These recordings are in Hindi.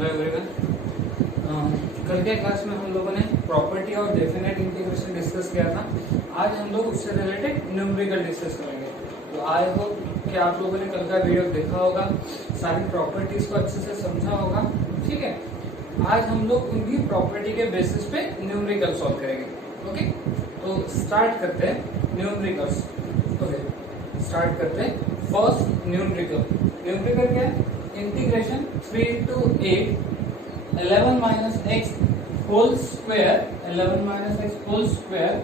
Hello everyone. कल के क्लास में हम लोगों ने प्रॉपर्टी और डेफिनेट इंटीग्रेशन डिस्कस किया था। आज हम लोग उससे रिलेटेड न्यूमेरिकल डिस्कस करेंगे। तो आई होप कि आप लोगों ने कल का वीडियो देखा होगा, सारी प्रॉपर्टीज को अच्छे से समझा होगा। ठीक है, आज हम लोग उनकी प्रॉपर्टी के बेसिस पे न्यूमेरिकल सॉल्व करेंगे। ओके, तो स्टार्ट करते हैं न्यूमेरिकल्स। ओके, स्टार्ट करते हैं फर्स्ट न्यूमेरिकल। न्यूमेरिकल क्या है? Integration 3 to 8 11 minus x whole square 11 minus x whole square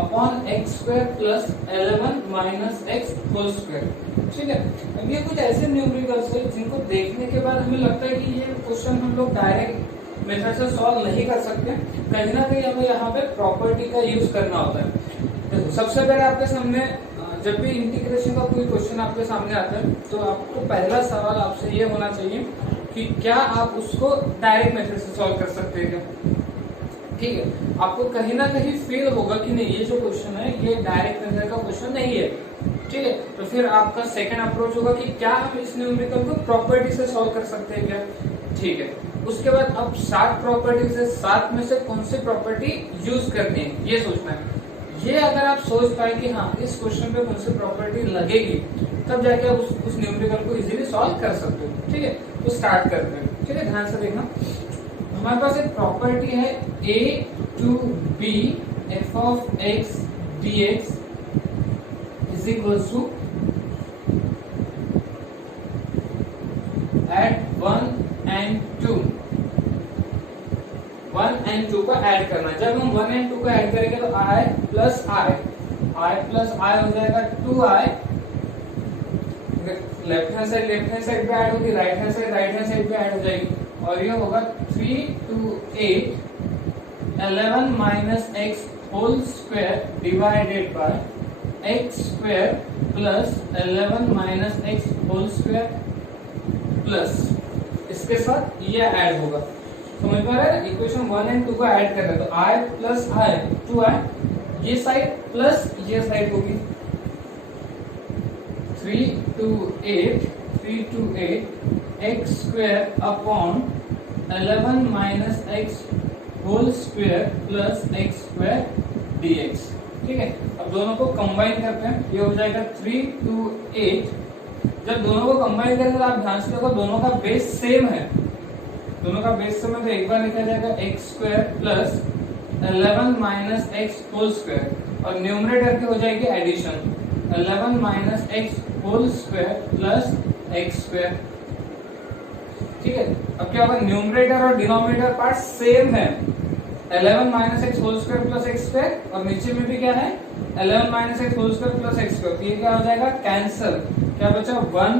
upon x square plus 11 minus x whole square। ठीक है, अब ये कुछ ऐसे न्यूमेरिकल्स है जिनको देखने के बाद हमें लगता है कि ये क्वेश्चन हम लोग डायरेक्ट मेथड से सॉल्व नहीं कर सकते, कहीं ना कहीं हमें यहाँ पे प्रॉपर्टी का यूज करना होता है। सबसे पहले आपके सामने जब भी इंटीग्रेशन का कोई क्वेश्चन आपके सामने आता है तो आपको पहला सवाल आपसे ये होना चाहिए कि क्या आप उसको डायरेक्ट मेथड से सॉल्व कर सकते हैं क्या। ठीक है, आपको कहीं ना कहीं फील होगा कि नहीं, ये जो क्वेश्चन है ये डायरेक्ट मेथड का क्वेश्चन नहीं है। ठीक है, तो फिर आपका सेकंड अप्रोच होगा कि क्या हम इस न्यूमेरिकल को प्रॉपर्टी से सॉल्व कर सकते हैं क्या। ठीक है, उसके बाद अब 7 प्रॉपर्टी से 7 में से कौन सी प्रॉपर्टी यूज करनी है ये सोचना है। ये अगर आप सोच पाए कि हाँ इस क्वेश्चन पे कौन सी प्रॉपर्टी लगेगी, तब जाके आप उस न्यूमेरिकल को इजीली सॉल्व कर सकते हो। ठीक है, तो स्टार्ट करते हैं। ठीक है, ध्यान से देखना। हमारे पास एक प्रॉपर्टी है a to b f of x dx is equal to at 1 and 2 1 and 2 को ऐड करना है। जब हम 1 and 2 को ऐड करेंगे तो i प्लस i हो जाएगा 2i। लेफ्ट हैंड साइड पे ऐड होगी, राइट हैंड साइड पे ऐड हो जाएगी और ये होगा 3 to 8 11 minus x whole square divided by x square plus 11 minus x whole square plus इसके साथ ये ऐड होगा। समझ पा रहे हैं? इक्वेशन 1 and 2 को ऐड कर रहे हैं तो i प्लस i 2i, ये साइड प्लस ये साइड होगी 3 to 8 x square upon 11 minus x whole square plus x square dx। ठीक है, अब दोनों को कंबाइन करते हैं, ये हो जाएगा 3 to 8। जब दोनों को कंबाइन करेंगे तो आप ध्यान से देखो दोनों का बेस सेम है, दोनों का बेस सेम है तो एक बार लिखा जाएगा x square plus 11 minus x whole square और न्यूमरेटर की हो जाएगी addition 11 minus x whole square plus x square. ठीक है, अब क्या होगा, न्यूमरेटर और डिनोमिनेटर पार्ट सेम है, 11 minus x whole square plus x square और नीचे में भी क्या है 11 minus x whole square plus x square. ये क्या हो जाएगा, कैंसल। क्या बचा 1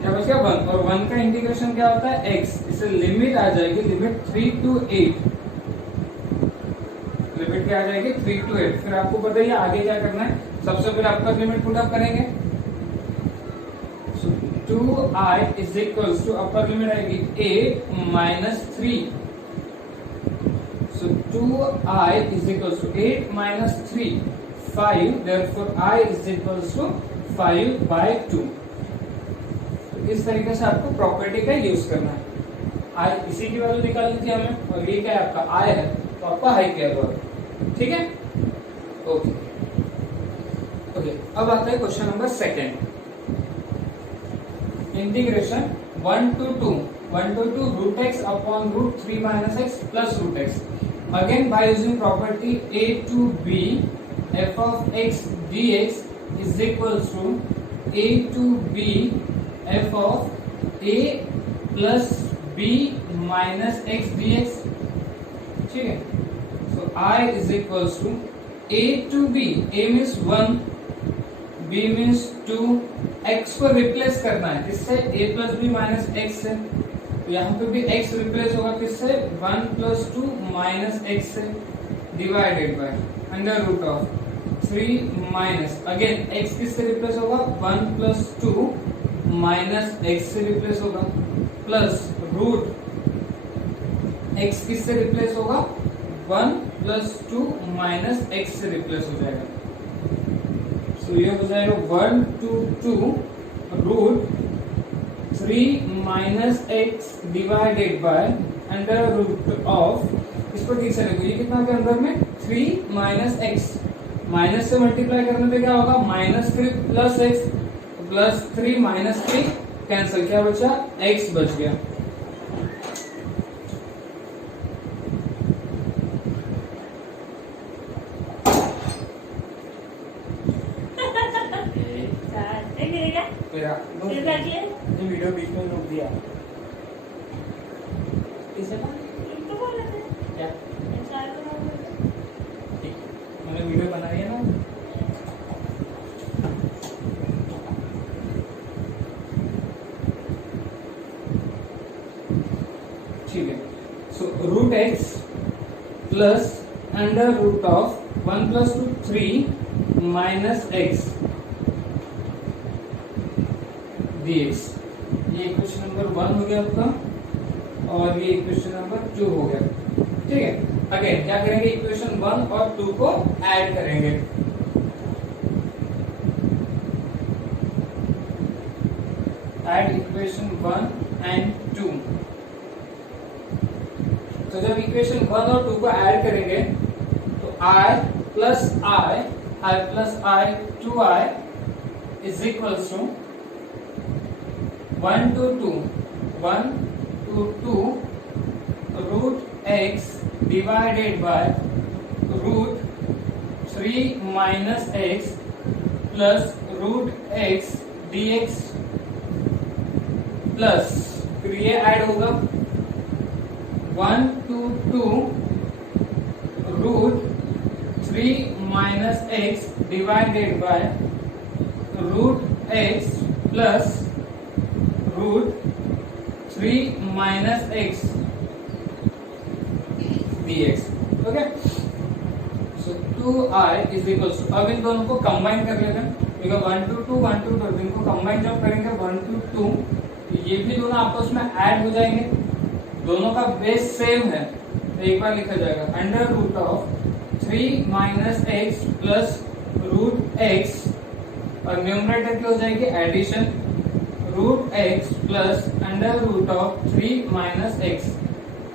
क्या बचा 1 और 1 का इंटीग्रेशन क्या होता है x। इसे लिमिट आ जाएगी, लिमिट 3 to 8, लिमिट क्या आ जाएगी 3 to 8। फिर आपको बताइए आगे क्या करना है। सबसे पहले आपका लिमिट पुट अप करेंगे, 2i is equals to upper limit आएगी 8 minus 3, so 2i is equals to 8 minus 3 5, therefore i is equals to 5/2। इस तरीके से आपको प्रॉपर्टी का यूज करना है। i इसी की वैल्यू निकालनी थी हमें और ये क्या है आपका i है तो आपका हाई किया होगा। ठीक है, ओके। अब आता है question number second. Integration 1 to 2 root x upon root 3 minus x plus root x, again by using property a to b f of x dx is equals to a to b f of a plus b minus x dx। ठीक है, so I is equals to a to b, a means 1, b means 2, x को रिप्लेस करना है किससे, a plus b minus x से। तो यहाँ पे भी x रिप्लेस होगा किससे, 1 प्लस 2 माइनस एक्स से, divided by under root of 3 minus again x किससे रिप्लेस होगा, 1 प्लस 2 माइनस एक्स से रिप्लेस होगा, प्लस रूट x किससे रिप्लेस होगा, 1 प्लस 2 माइनस एक्स से रिप्लेस हो जाएगा। सो तो ये हो जाएगा 1 to 2 root 3 minus x divided by under root of, इसको ठीक से लिखो, ये कितना के अंदर में 3 माइनस एक्स, माइनस से मल्टीप्लाई करने पे क्या होगा -3 plus x, plus 3 minus 3 cancel, क्या बचा x बच गया। वीडियो बीच में रोक दिया इसे ना तो बोल रहे थे क्या ठीक मैंने वीडियो बनाई है ना। ठीक है, so root x plus under root of 1 + 2 3 minus x dx, ये इक्वेशन नंबर 1 हो गया आपका और ये इक्वेशन नंबर 2 हो गया। ठीक है, अगेन क्या करेंगे, इक्वेशन 1 और 2 को ऐड करेंगे। Add equation 1 and 2। तो जब इक्वेशन 1 और 2 को ऐड करेंगे तो i plus i plus i 2i is equal to 1 to 2 root x divided by root 3 minus x plus root x dx plus, फिर ये ऐड होगा 1 to 2 root 3 minus x divided by root x plus root 3 minus x dx। Okay, so 2i is equal to, अब इन दोनों को कंबाइन कर लेते हैं, बिकॉज 1 to 2 1 to 2 इनको कंबाइन जब करेंगे 1 to 2 तो ये भी दोनों आपस में ऐड हो जाएंगे, दोनों का बेस सेम है तो एक बार लिखा जाएगा under root of 3 minus x plus root x, और न्यूमरेटर की हो जाएगी addition root x plus under root of 3 minus x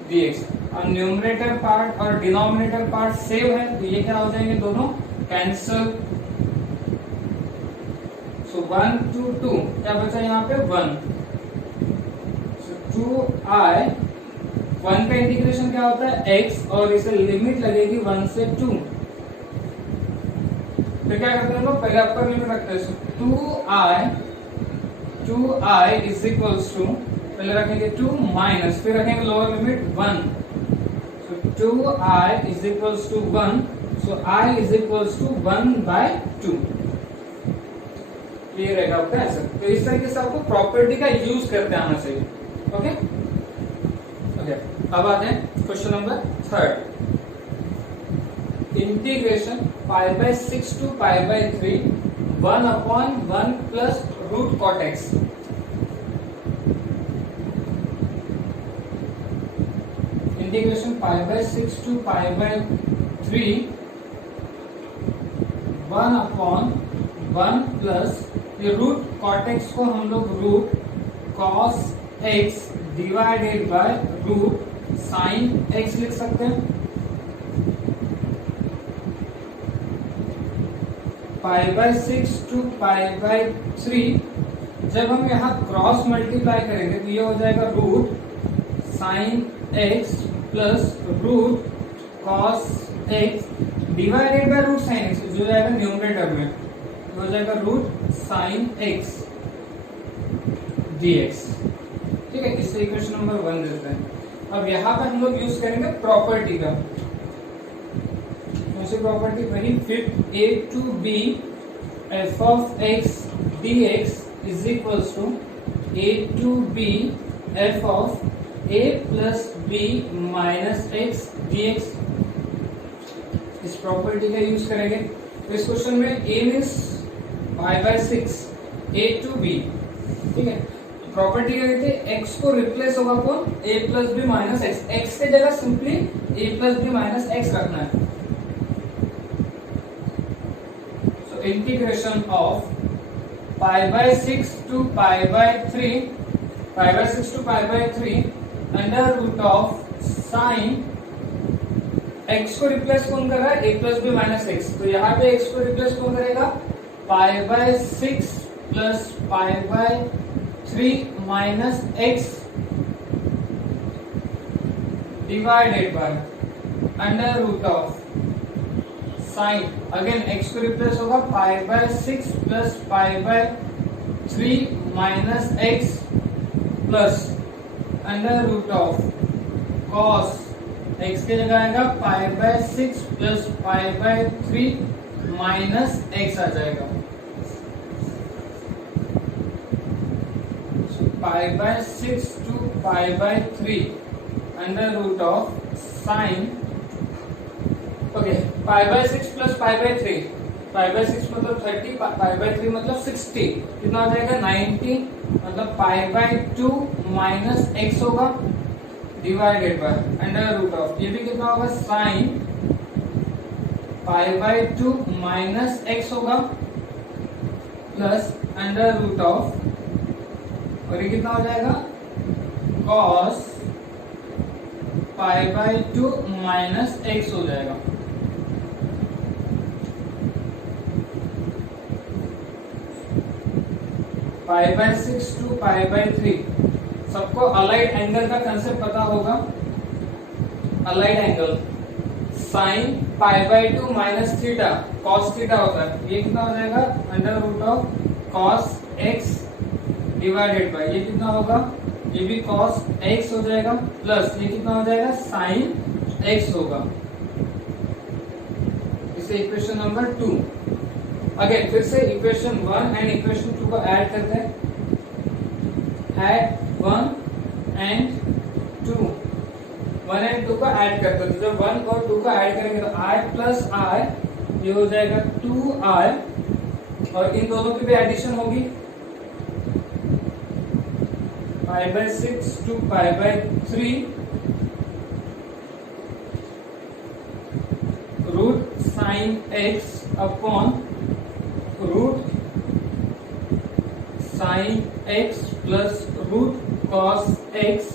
dx। और न्यूमरेटर पार्ट और डिनोमिनेटर पार्ट सेम है तो ये क्या हो जाएंगे, दोनों कैंसल। सो 1 to 2 क्या बचा यहाँ पे 1, सो 2i, 1 का इंटीग्रेशन क्या होता है x, और इसे लिमिट लगेगी 1 से 2। फिर क्या करते हैं लोग, पहले अपर लिमिट रखते हैं, 2i इज इक्वल्स टू, पहले रखेंगे 2 माइनस, फिर रखेंगे lower limit 1, so 2i is equals to 1, so i is equals to 1/2। ये रहेगा आपका आंसर। तो इस तरीके से आपको प्रॉपर्टी का यूज करते आना चाहिए। ओके ओके, अब आते हैं question number 3, integration π/6 to π/3 1/1 plus root cot x। Integration π/6 to π/3 1/1 plus, ये रूट cot x को हम लोग root cos x divided by root sin x लिख सकते हैं। π/6 to π/3 जब हम यहाँ क्रॉस मल्टीप्लाई करेंगे तो ये हो जाएगा root sine x plus root cos x divided by root sine x, जो जाएगा न्यूमरेटर में, तो हो जाएगा रूट साइन x dx। ठीक है, इससे इक्वेशन नंबर 1 देते हैं। अब यहाँ पे हम लोग यूज करेंगे प्रॉपर्टी का, प्रॉपर्टी वही fit a to b f of x dx is equals to a to b f of a plus b minus x dx। इस प्रॉपर्टी का यूज करेंगे। तो इस क्वेश्चन में a means π/6 a to b, ठीक है। प्रॉपर्टी क्या कहते हैं, x को रिप्लेस होगा कौन, a plus b minus x, x के जगह simply a plus b minus x रखना है। Integration of pi by 6 to pi by 3 under root of sine x को रिप्लेस कौन कर रहा है, a plus b minus x, तो यहाँ पे x को रिप्लेस कौन करेगा, pi by 6 plus pi by 3 minus x divided by under root of sine, again x को रिप्लेस होगा pi by 6 plus pi by 3 minus x plus under root of cos, x के जगह आएगा pi by 6 plus pi by 3 minus x आ जाएगा, pi by 6 to pi by 3 under root of sine, okay, pi by 6 plus pi by 3, pi by 6 मतलब 30, पाई बाय 3 मतलब 60, कितना हो जाएगा 90, मतलब पाई बाय 2 माइनस एक्स होगा divided by under root of, ये भी कितना होगा sine pi by 2 minus x होगा प्लस अंडर रूट ऑफ, और ये कितना हो जाएगा cos pi by 2 minus x हो जाएगा। Pi by 6 to pi by 3, सबको अलाइड एंगल का कंसेप्ट पता होगा, allied angle sine pi by 2 minus theta cos theta होता है, ये कितना हो जाएगा under root of cos x divided by, ये कितना होगा, ये भी कॉस एक्स हो जाएगा प्लस ये कितना हो जाएगा साइन एक्स होगा, इसे इक्वेशन नंबर 2। अगेन फिर से इक्वेशन 1 एंड इक्वेशन 2 को ऐड करते हैं, ऐड 1 एंड 2, 1 एंड 2 को ऐड करते हैं, तो जब 1 और 2 को ऐड करेंगे तो i प्लस i ये हो जाएगा 2i, और इन दोनों की भी एडिशन होगी, pi by 6 to pi by 3 root sine x upon root sine x plus root cos x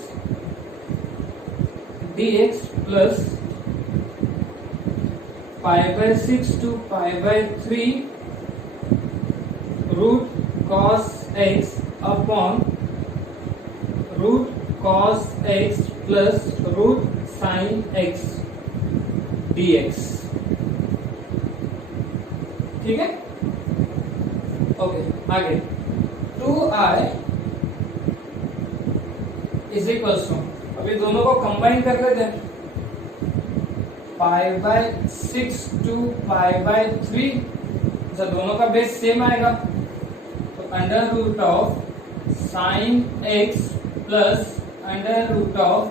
dx plus pi by 6 to pi by 3 root cos x upon root cos x plus root sine x dx, ठीक है, ओके। आगे 2i इज इक्वल्स टू, अभी दोनों को कंबाइन कर लेते हैं, pi by 6 to pi by 3, जब दोनों का बेस सेम आएगा तो under root of sine x plus under root of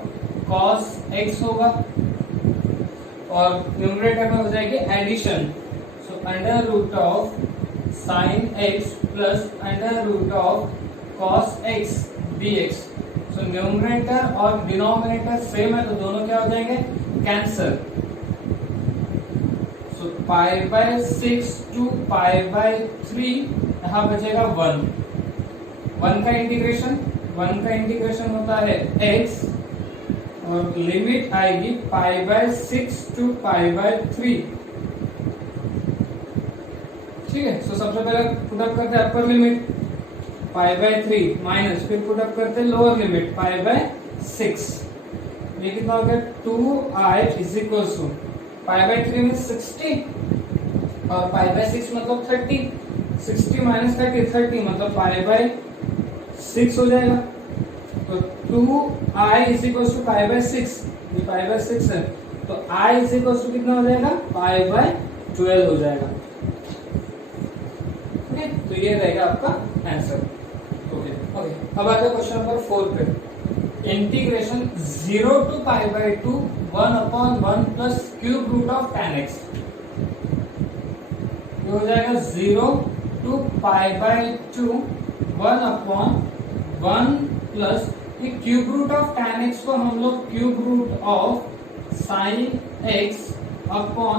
cos x होगा, और न्यूमरेटर में हो जाएगी addition, so under root of sine x plus under root of cos x dx, so numerator और डिनोमिनेटर सेम है तो दोनों क्या हो जाएंगे cancel, so pi by 6 to pi by 3 यहाँ बचेगा 1 का इंटीग्रेशन होता है x, और लिमिट आएगी pi by 6 to pi by 3, ठीक है। सो सबसे पहले पुट अप करते हैं upper limit pi by 3 minus, फिर पुट अप करते हैं लोअर लिमिट पाई बाय 6, ये कितना हो गया 2i is equal to pi by 3 में 60 और पाई बाय 6 मतलब 30, 60 माइनस 30 मतलब पाई बाय 6 हो जाएगा, तो 2i is equal to pi by 6, ये पाई बाय 6 है तो i इज इक्वल टू कितना हो जाएगा पाई बाय 12 हो जाएगा, ओके, तो ये रहेगा आपका आंसर, ओके। अब आते हैं क्वेश्चन नंबर 4 पे, integration 0 to pi by 2 1 upon 1 plus cube root of tan x, ये हो जाएगा 0 to pi by 2 1 upon 1 plus ये cube root of tan x को हम लोग cube root of sine x upon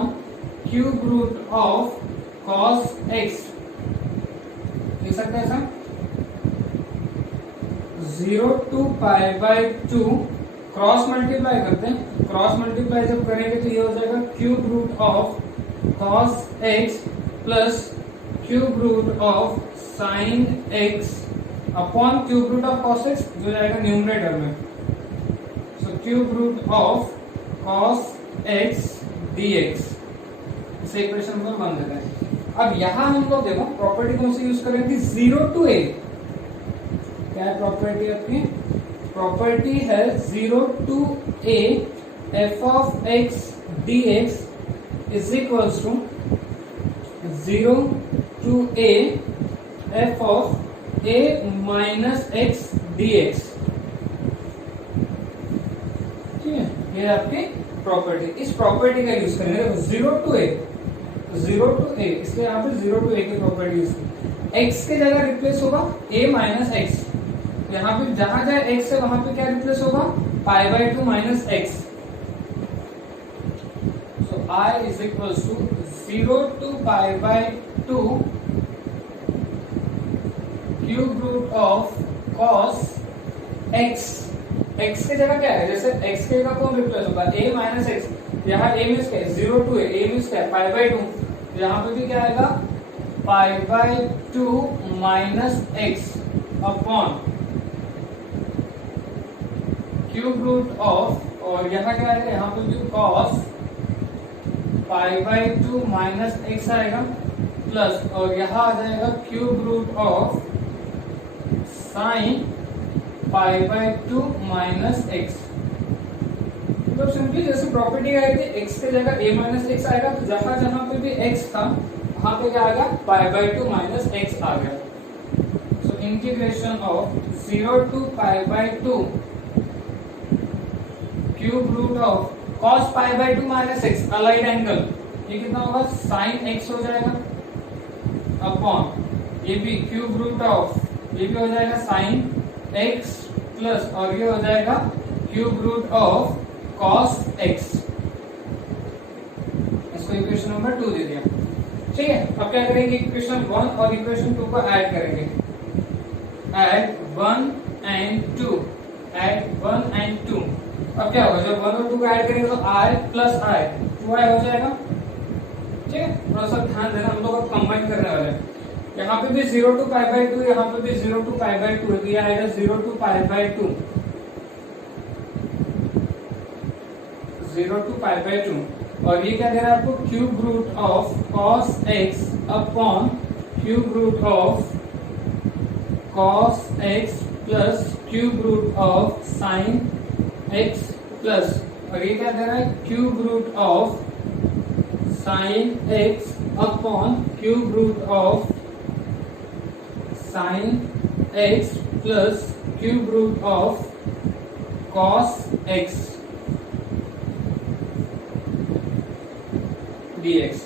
cube root of cos x लिख सकते हैं ऐसा 0 to pi by 2 cross multiply करते हैं। क्रॉस मल्टीप्लाई जब करेंगे तो ये हो जाएगा cube root of cos x plus cube root of sin x upon cube root of cos x जो जाएगा न्यूमरेटर में। So cube root of cos x dx इसे इक्वेशन नंबर 1 देते हैं। अब यहां हम लोग देखो प्रॉपर्टी कौन सी यूज करेंगे 0 to a। क्या है प्रॉपर्टी आपकी? प्रॉपर्टी है 0 to a f of x dx is equals to 0 to a f of a minus x dx। ठीक है, ये आपकी प्रॉपर्टी। इस प्रॉपर्टी का यूज करेंगे 0 to a, 0 to a, इसलिए यहाँ पे 0 to a की प्रॉपर्टी यूज करेंगे। x के जगह रिप्लेस होगा a माइनस एक्स। यहाँ पे जहां जाए x है वहां पे क्या रिप्लेस होगा pi by 2 minus x. So I is equal to 0 to pi by 2 cube root of cos x। x के जगह क्या है? जैसे x के जगह कौन रिप्लेस होगा a माइनस एक्स। यहाँ a मीन्स क्या है 0 to a मीन्स क्या है पाई बाय 2। यहाँ पे भी क्या आएगा pi by 2 minus x upon cube root of, और यहाँ क्या आएगा यहाँ पे भी cos pi by 2 minus x आएगा प्लस, और यहाँ आ जाएगा cube root of sine pi by 2 minus x. तो सिंपली जैसे प्रॉपर्टी आई थी x के जगह a माइनस एक्स आएगा, तो जहां जहां पे भी x था वहां पे क्या आएगा पाई बाय 2 माइनस एक्स आ गया। So integration of 0 to pi by 2 cube root of cos pi by 2 minus x allied angle, ये कितना होगा sin x हो जाएगा अपॉन ये भी क्यूब रूट ऑफ, ये भी हो जाएगा sin x प्लस, और ये हो जाएगा cube root of cos x। इसको इक्वेशन नंबर 2 दे दिया। ठीक है, अब क्या करेंगे इक्वेशन 1 और इक्वेशन 2 को ऐड करेंगे। Add 1 and 2, add 1 and 2। अब क्या होगा जब 1 और 2 को ऐड करेंगे तो i प्लस i 2i हो जाएगा। ठीक है, थोड़ा सा ध्यान देना, हम लोग कंबाइन करने वाले हैं। यहाँ पे भी 0 to पाई बाय 2, यहाँ पे भी 0 to पाई बाय 2, तो ये आएगा 0 to pi by 2, 0 to pi by 2, और ये क्या दे रहा है आपको cube root of cos x upon cube root of cos x plus cube root of sin x plus, और ये क्या दे रहा है cube root of sin x upon cube root of sin x plus cube root of cos x dx।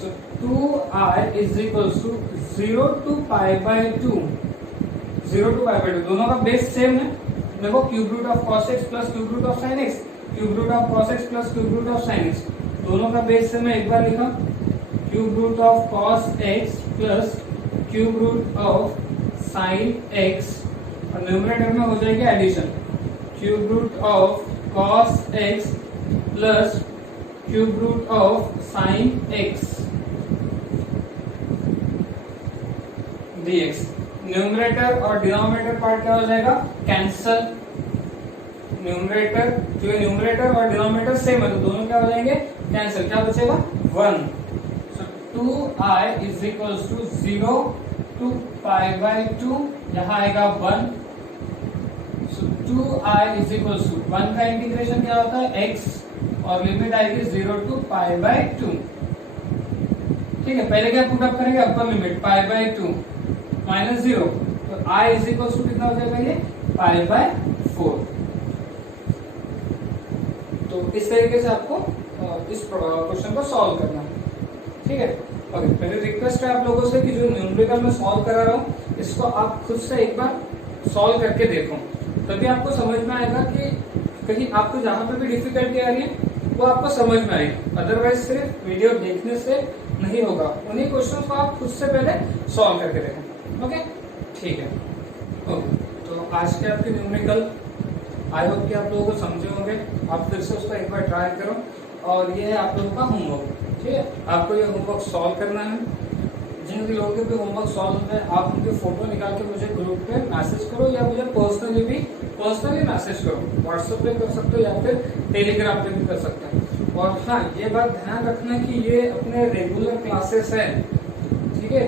So 2i is equals to 0 to pi by 2, 0 to pi by 2 दोनों का बेस सेम है। देखो cube root of cos x plus cube root of sin x, cube root of cos x plus cube root of sin x, दोनों का बेस सेम है। एक बार लिखा cube root of cos x plus cube root of sin x, और न्यूमरेटर में हो जाएगी addition cube root of cos x plus cube root of sin x dx। Numerator और डिनोमिनेटर पार्ट क्या हो जाएगा कैंसल। न्यूमरेटर जो न्यूमरेटर और डिनोमिनेटर सेम है तो दोनों क्या हो जाएंगे कैंसिल। क्या बचेगा 1। So 2i is equals to 0 to pi by 2, यहाँ आएगा 1। So 2i is equals to 1 का इंटीग्रेशन क्या होता है x, और लिमिट आएगी 0 to पाई बाय 2। ठीक है, पहले क्या पुट अप करेंगे upper limit pi by 2 minus 0, तो i इज इक्वल्स टू कितना हो जाएगा ये पाई बाय 4। तो इस तरीके से आपको इस क्वेश्चन को सॉल्व करना है। ठीक है, ओके। मेरी रिक्वेस्ट है आप लोगों से कि जो न्यूमेरिकल में सॉल्व करा रहा हूँ इसको आप खुद से एक बार सॉल्व करके देखो, तभी आपको समझ में आएगा कि कहीं आपको जहां पे भी डिफिकल्टी आ रही है वो आपको समझ में आएगी। अदरवाइज सिर्फ वीडियो देखने से नहीं होगा। उन्हीं क्वेश्चन को आप खुद से पहले सॉल्व करके देखें। ओके, ठीक है। ओके, तो आज के आपके न्यूमेरिकल आई होप कि आप लोगों को समझे होंगे। आप फिर से उसको एक बार ट्राई करो, और ये है आप लोगों का होमवर्क। ठीक है, आपको ये होमवर्क सॉल्व करना है। जिन भी लोगों के भी होमवर्क सॉल्व होता है, आप उनके फोटो निकाल के मुझे ग्रुप पे मैसेज करो, या मुझे पर्सनली मैसेज करो। व्हाट्सएप पे कर सकते हो या फिर टेलीग्राम पे भी कर सकते हैं। और हाँ, ये बात ध्यान रखना कि ये अपने रेगुलर क्लासेस है। ठीक है,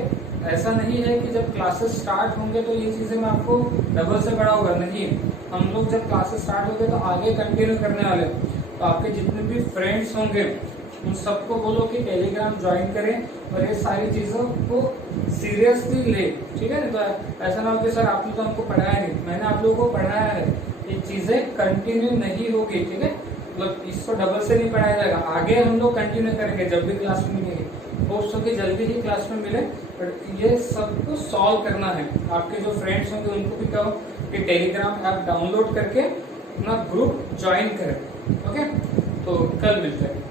ऐसा नहीं है कि जब क्लासेस स्टार्ट होंगे तो ये चीजें मैं आपको डबल से बड़ा होगा, नहीं। हम लोग जब क्लासेस स्टार्ट होंगे तो आगे कंटिन्यू करने वाले। तो आपके जितने भी फ्रेंड्स होंगे उन सबको बोलो कि टेलीग्राम ज्वाइन करें और ये सारी चीजों को सीरियसली ले। ठीक है ना, तो ऐसा ना हो कि सर आपने तो हमको पढ़ाया नहीं। मैंने आप लोगों को पढ़ाया है, ये चीजें कंटिन्यू नहीं होगी। ठीक है, मतलब इसको डबल से नहीं पढ़ाया जाएगा, आगे हम लोग कंटिन्यू करेंगे जब भी क्लास में मिलेंगे। होप्स हो कि जल्दी ही क्लास में मिले, बट ये सब कुछ सॉल्व करना है। आपके जो फ्रेंड्स होंगे उनको भी कहो कि टेलीग्राम ऐप डाउनलोड करके अपना ग्रुप ज्वाइन करें। ओके, तो कल मिलते हैं।